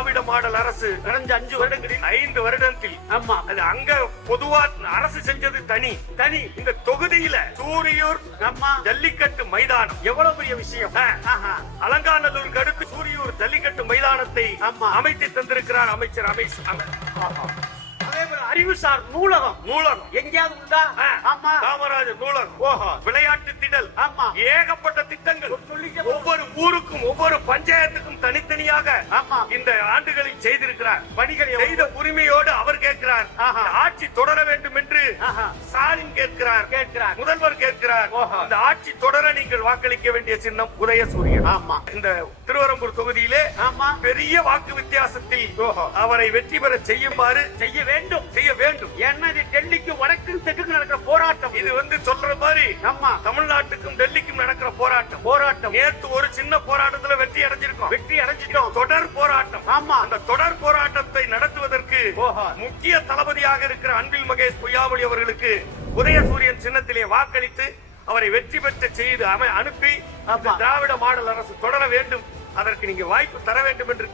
திராவிட model அரசு கடந்த 5 வருடங்களில் 5 வருடத்தில் ஆமா அது அங்க பொதுவா அரசு செஞ்சது தனி. இந்த தொகுதியில சூரியூர் ஆமா ஜல்லிக்கட்டு மைதானம் எவ்வளவு பெரிய விஷயம். அலங்காநல்லூருக்கு அடுத்து சூரியூர் ஜல்லிக்கட்டு மைதானத்தை அமைத்து தந்திருக்கிறார் அமைச்சர் ரமேஷ். அதே போல அறிவுசார் நூலகம் எங்கேயாவது உண்டா? ஆமா காமராஜர் நூலகம். விளையாட்டு திடல். ஆமா ஏகப்பட்ட திட்டங்கள் ஒவ்வொரு ஊருக்கும் ஒவ்வொரு பஞ்சாயத்துக்கும் தனித்தனியாக இந்த ஆண்டுகளில் செய்திருக்கிறார். பணிகளை செய்த உரிமையோடு அவர் கேட்கிறார். ஆட்சி தொடர வேண்டும் என்று ஸ்டாலின் கேட்கிறார். முதல்வர் கேட்கிறார். இந்த ஆட்சி தொடர நீங்கள் வாக்களிக்க வேண்டிய சின்னம் உதயசூரியன். இந்த திருவரம்பூர் தொகுதியிலே பெரிய வாக்கு வித்தியாசத்தில் அவரை வெற்றி பெற செய்யுமாறு செய்ய வேண்டும். ஏன்னா இது டெல்லிக்கு வடக்கும் தெற்கும் நடக்கிற போராட்டம். இது சொல்ற மாதிரி தமிழ்நாட்டுக்கும் டெல்லிக்கும் நடக்கிற போராட்டம். நேத்து ஒரு சின்ன போராட்டத்துல வெற்றி அடைஞ்சிட்டோம். தொடர் போராட்டம். அந்த தொடர் போராட்டத்தை நடத்துவதற்கு முக்கிய தளபதியாக இருக்கிற அன்பில் மகேஷ் பொய்யாமொழி அவர்களுக்கு உதயசூரியன் சின்னத்திலே வாக்களித்து அவரை வெற்றி பெற்ற செய்து அனுப்பி திராவிட மாடல் அரசு தொடர வேண்டும். அதற்கு நீங்க வாய்ப்பு தர வேண்டும் என்று